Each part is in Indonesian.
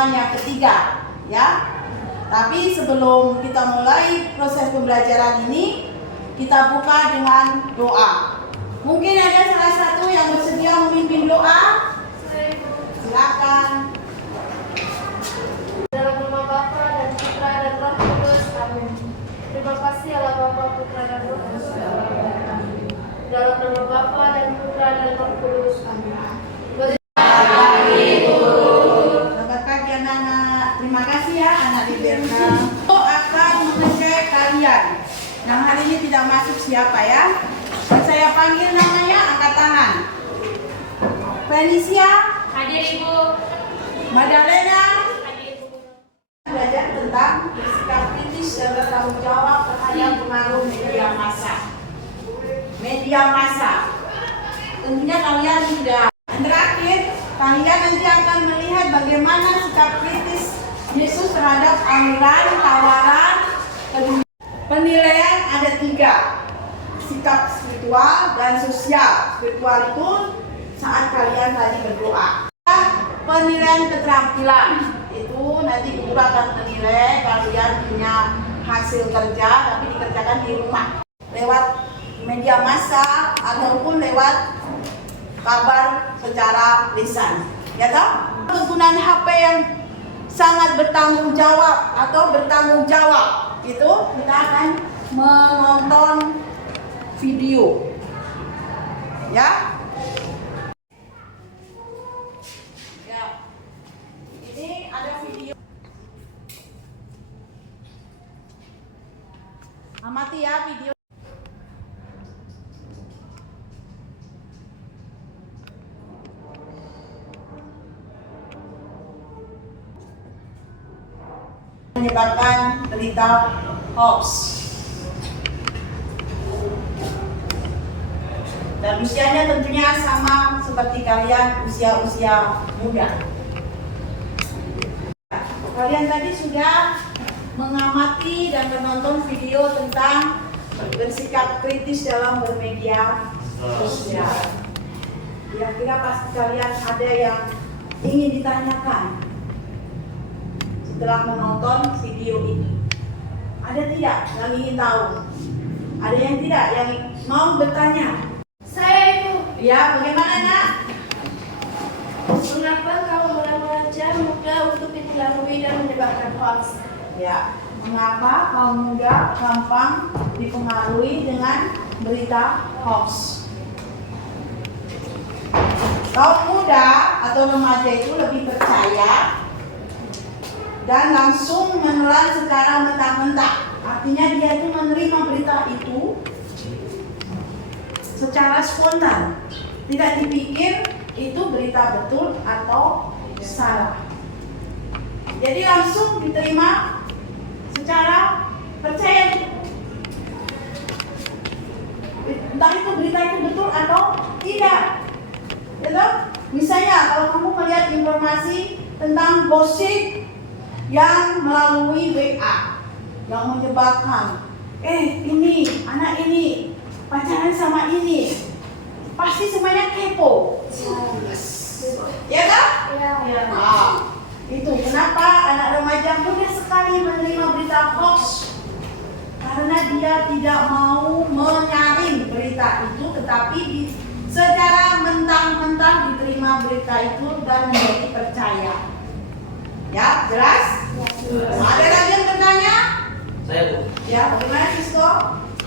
rombongan yang ketiga, ya. Tapi sebelum kita mulai proses pembelajaran ini, kita buka dengan doa. Mungkin ada salah satu yang bersedia memimpin doa? Silakan. Dalam nama Bapa dan Putra dan Roh Kudus, amin. Terima kasih Allah Bapa, Putra dan Roh Kudus. Dalam nama Bapa dan Putra dan Roh Kudus, amin. Selamat pagi anak-anak. Terima kasih ya anak Liberna. Akan mengecek kalian. Yang hari ini tidak masuk siapa ya? Dan saya panggil namanya, angkat tangan. Felicia. Hadir Ibu. Madalena. Hadir Ibu. Belajar tentang bersikap kritis dan bertanggung jawab terhadap pengaruh media massa. Media massa. Tentunya kalian sudah. Yang terakhir, kalian nanti akan melihat bagaimana sikap kritis Yesus terhadap aliran, tawaran, penilaian ada 3. Sikap spiritual dan sosial. Spiritual itu saat kalian tadi berdoa. Penilaian keterampilan itu nanti guru akan menilai kalian punya hasil kerja tapi dikerjakan di rumah lewat media massa ataupun lewat kabar secara lisan, ya toh? Penggunaan HP yang sangat bertanggung jawab atau bertanggung jawab itu kita akan menonton video, ya. Ya, ini ada video. Amati ya video. Menyebabkan berita hoax. Dan usianya tentunya sama seperti kalian, usia-usia muda. Kalian tadi sudah mengamati dan menonton video tentang bersikap kritis dalam bermedia sosial. Kira-kira pasti kalian ada yang ingin ditanyakan setelah menonton video ini. Ada tidak yang ingin tahu? Ada yang tidak yang mau bertanya? Saya Ibu. Ya, bagaimana nak? Mengapa kaum remaja muda untuk dipengaruhi dan menyebarkan hoax? Ya, mengapa kaum muda gampang dipengaruhi dengan berita hoax? Kaum muda atau remaja itu lebih percaya dan langsung menelan secara mentah-mentah. Artinya dia itu menerima berita itu secara spontan, tidak dipikir itu berita betul atau salah. Jadi langsung diterima secara percaya. Entah itu berita itu betul atau tidak. Gitu? Misalnya kalau kamu melihat informasi tentang gosip yang melalui WA yang menyebabkan ini anak ini pacaran sama ini, pasti semuanya kepo, ya kan? Ya. Nah, itu kenapa anak remaja mudah sekali menerima berita hoax, karena dia tidak mau menyaring berita itu, tetapi secara mentah-mentah diterima berita itu dan menjadi percaya. Ya, jelas? Ada lagi yang bertanya? Saya Bu, Ya, bagaimana Sisko?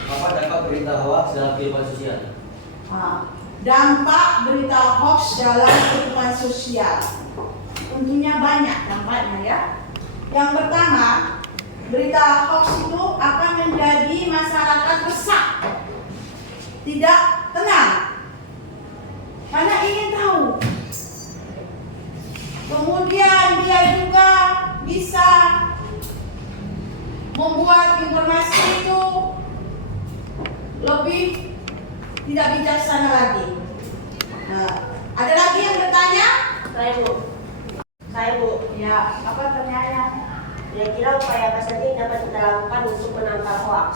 apa dampak berita hoax dalam kehidupan sosial? Dampak berita hoax dalam kehidupan sosial tentunya banyak dampaknya ya. Yang pertama, berita hoax itu akan menjadi masyarakat resah, tidak tenang, karena ingin tahu. Kemudian dia juga bisa membuat informasi itu lebih tidak bijaksana lagi. Nah, ada lagi yang bertanya? Saya Bu. Ya, apa pertanyaannya? Kira-kira upaya apa saja yang dapat kita lakukan untuk menangkal hoax?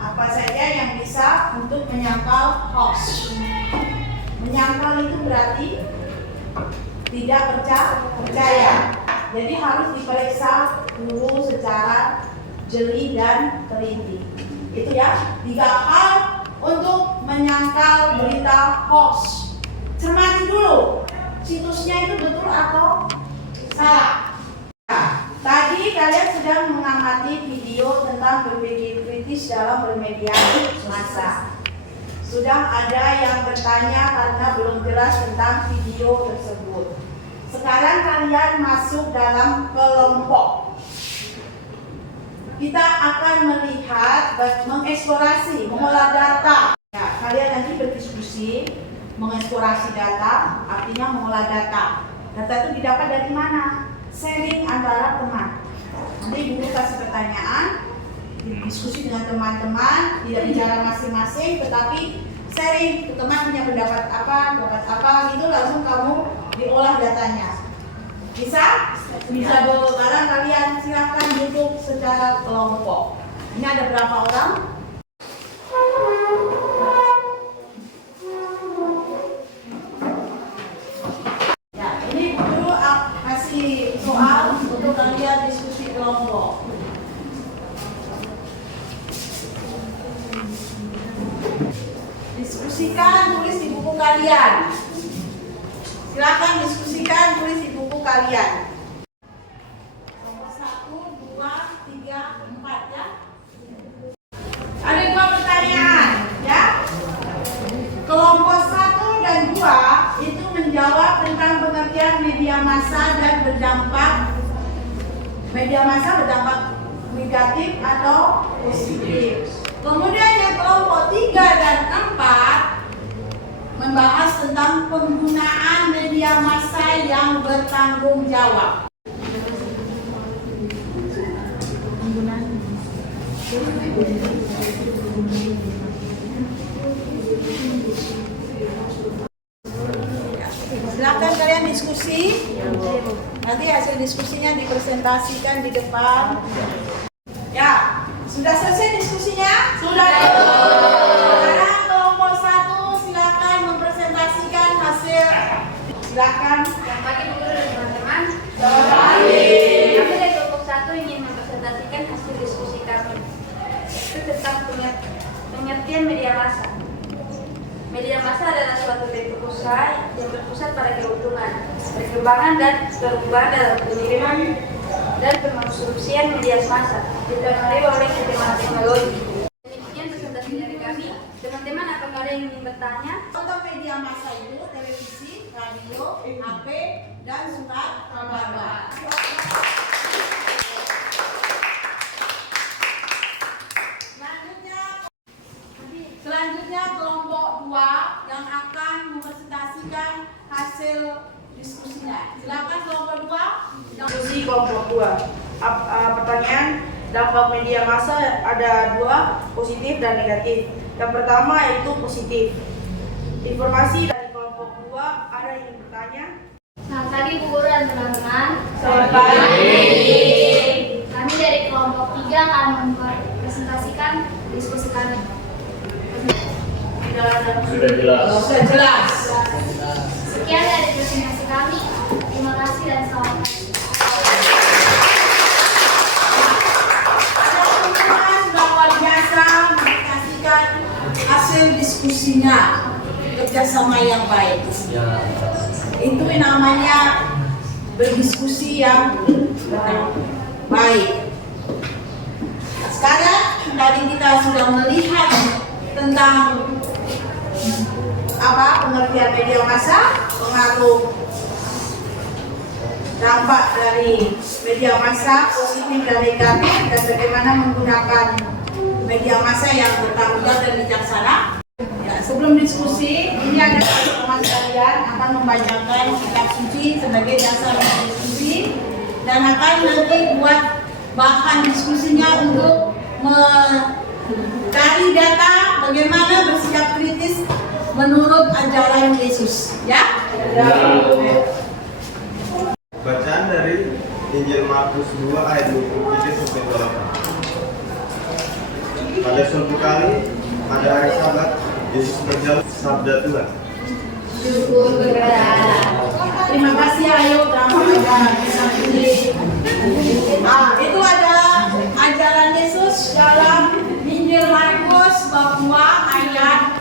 Apa saja yang bisa untuk menyangkal hoax? Menyangkal itu berarti tidak percaya. jadi harus diperiksa dulu secara jeli dan teliti. Itu ya, 3 hal untuk menyangkal berita hoax. Cermati dulu, situsnya itu betul atau salah. Nah, tadi kalian sudah mengamati video tentang berpikir kritis dalam bermedia massa. Sudah ada yang bertanya karena belum jelas tentang video tersebut. Sekarang kalian masuk dalam kelompok. Kita akan melihat, mengeksplorasi, mengolah data. Ya, kalian nanti berdiskusi, mengeksplorasi data, artinya mengolah data. Data itu didapat dari mana? Sharing antara teman. Nanti guru kasih pertanyaan, diskusi dengan teman-teman, tidak bicara masing-masing, tetapi sharing ke teman punya pendapat apa, gitu langsung kamu diolah datanya. Bisa? Bisa bareng kalian, silakan duduk secara kelompok. Ini ada berapa orang? Ya, ini guru kasih soal untuk kalian diskusi kelompok. Diskusikan, tulis di buku kalian. Silakan diskusikan, tulis di buku kalian. Nomor 1, 2, 3, 4 ya. Ada 2 pertanyaan ya. Kelompok 1 dan 2 itu menjawab tentang pengertian media massa dan berdampak. Media massa berdampak negatif atau positif. Kemudian yang kelompok 3 dan 4 membahas tentang penggunaan media massa yang bertanggung jawab. Silakan kalian diskusi. Nanti hasil diskusinya dipresentasikan di depan. Ya, sudah selesai diskusinya? Sudah. Sekarang kelompok 1 silakan mempresentasikan hasil. Silakan. Selamat pagi Bu Guru dan teman-teman. Selamat pagi. Kami dari kelompok 1 ingin mempresentasikan hasil diskusi kami. Itu tentang pengertian media massa. Media massa adalah suatu bentuk usaha yang berpusat pada keuntungan, perkembangan dan perubahan dalam pengiriman dan pemaksudian media massa dipengaruhi oleh perkembangan teknologi. Demikian presentasi dari kami. Teman-teman, apakah ada yang ingin bertanya? Contoh media massa itu televisi, radio, HP, dan surat kabar. Selanjutnya kelompok 2 yang akan mempresentasikan hasil diskusinya. Silakan kelompok 2. Diskusi kelompok 2. Pertanyaan, dampak media massa ada 2, positif dan negatif. Yang pertama yaitu positif. Informasi dari kelompok 2, ada yang ingin bertanya? Selamat pagi Bu Guru dan teman-teman. Selamat pagi. Kami dari kelompok 3 akan mempresentasikan diskusi kami. Sudah jelas. Sudah jelas. Sekian dari presentasi kami. Terima kasih dan selamat pagi. Ada teman-teman sudah luar biasa mempresentasikan hasil diskusinya. Kerjasama yang baik. Ya. Itu namanya berdiskusi yang baik. Sekarang tadi kita sudah melihat tentang pengertian media massa, pengaruh dampak dari media massa positif dan negatif, dan bagaimana menggunakan media massa yang bertanggung jawab dan bijaksana. Ya, sebelum diskusi, ini ada teman kalian akan membacakan kitab suci sebagai dasar diskusi dan akan nanti buat bahan diskusinya untuk mencari data bagaimana bersikap kritis menurut ajaran Yesus, ya? Bacaan dari Injil Markus 2 ayat 23 sampai 28. Pada suatu kali, pada hari Sabat, Yesus berjalan sabda Tuhan. Syukur kepada Allah. Terima kasih Ayu drama ajaran kisah ini. Itu adalah ajaran Yesus dalam Injil Markus bab 2 ayat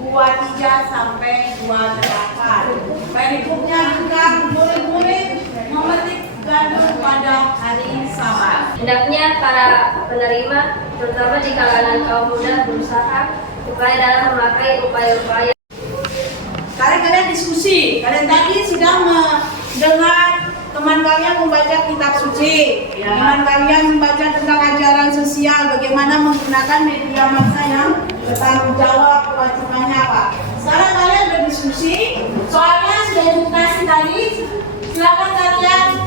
23 sampai 28. Perikopnya tentang murid-murid memetik gandum pada hari Sabat. Hendaknya para penerima, terutama di kalangan kaum muda, berusaha supaya dalam memakai upaya-upaya. Sekarang kalian diskusi. Kalian tadi sudah mendengar teman kalian membaca kitab suci. Teman kalian membaca tentang ajaran sosial, bagaimana menggunakan media massa yang bertanggung jawab, kewajibannya apa. Sekarang kalian berdiskusi, soalnya sudah edukasi tadi. Silakan kalian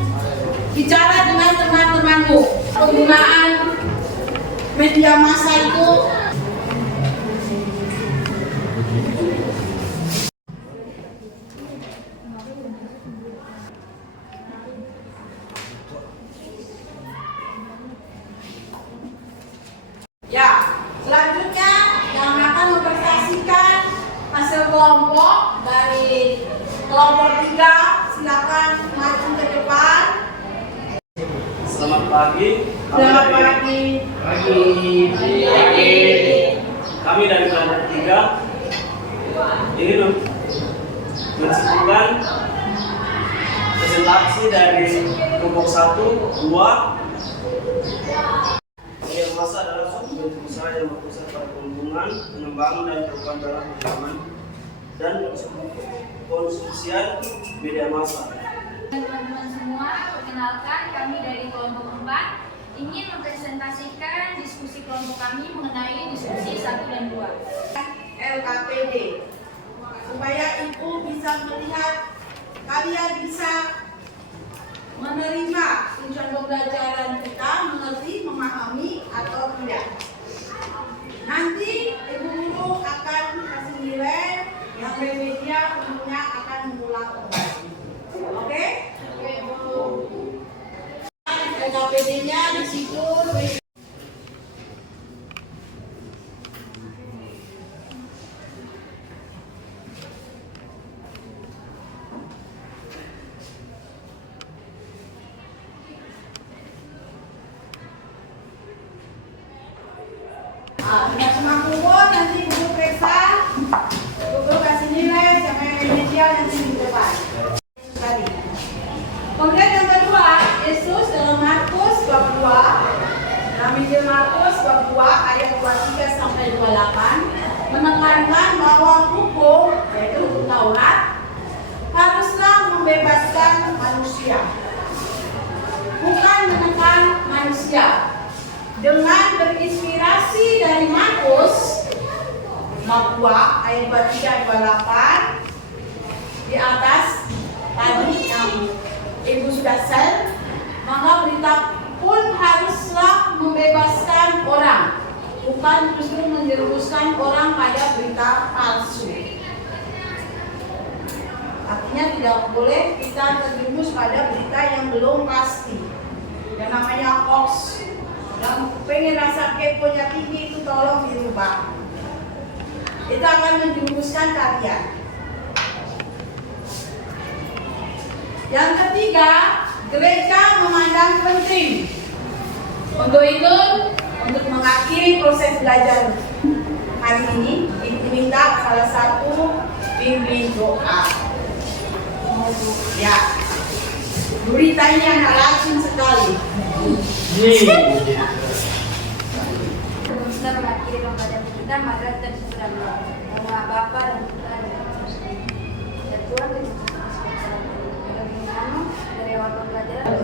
bicara dengan teman-temanmu. Penggunaan media massa itu ya. Selanjutnya yang akan mempresentasikan hasil kelompok dari kelompok 3, silakan maju ke depan. Selamat pagi. Selamat pagi. Kami dari kelompok 3 ingin mensimpulkan presentasi dari kelompok 1, 2. Media massa adalah suatu bentuk usaha yang berpusat pada penghubungan, pengembangan dan perubahan dalam pengalaman dan konsumsian media massa. Teman-teman semua, perkenalkan kami dari kelompok 4 ingin mempresentasikan diskusi kelompok kami mengenai diskusi 1 dan 2. LKPD supaya ibu bisa melihat kalian bisa menerima tujuan pembelajaran kita, mengerti, memahami atau tidak. Nanti ibu guru akan kasih nilai yang media tentunya akan mengulang kembali. Oke? LKPD-nya di situ. Sudah semua kumpul, nanti guru periksa, guru kasih nilai siapa yang remedial nanti di depan. Tadi. Kemudian yang kedua, Yesus dalam Markus bab 2, dalam Injil Markus bab 2 ayat 23 sampai 28 menekankan bahwa hukum, yaitu hukum Taurat, haruslah membebaskan manusia, bukan menekan manusia. Dengan berinspirasi dari Markus bab 2 ayat 23 28 di atas tadi yang ibu sudah share, maka berita pun haruslah membebaskan orang, bukan justru menjerumuskan orang pada berita palsu. Artinya tidak boleh kita terjerumus pada berita yang belum pasti, yang namanya hoax. Yang pengen rasa keponya tinggi itu tolong dirubah. Itu akan menjerumuskan kalian. Yang ketiga, gereja memandang penting. Untuk itu, untuk mengakhiri proses belajar hari ini, diminta salah satu pimpin doa. Ya, berita ini anak rajin sekali. Kita mengakhiri pembelajaran kita, maka kita segera berdoa. Nama Bapa dan Putra dan Roh Kudus. Ya Tuhan, dari awal pembelajaran